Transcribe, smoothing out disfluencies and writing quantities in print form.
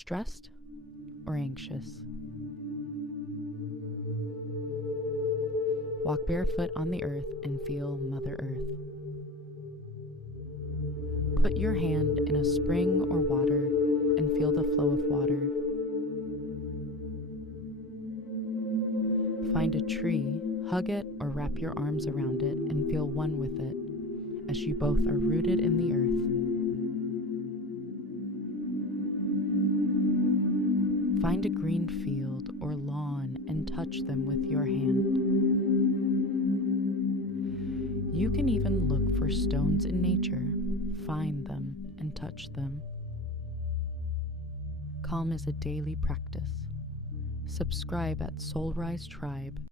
stressed or anxious. Walk barefoot on the earth and feel Mother Earth. Put your hand in a spring or water and feel the flow of water. Find a tree, hug it, or wrap your arms around it and feel one with it, as you both are rooted in the earth. Find a green field or lawn and touch them with your hand. You can even look for stones in nature, find them, and touch them. Calm is a daily practice. Subscribe at Soulrise Tribe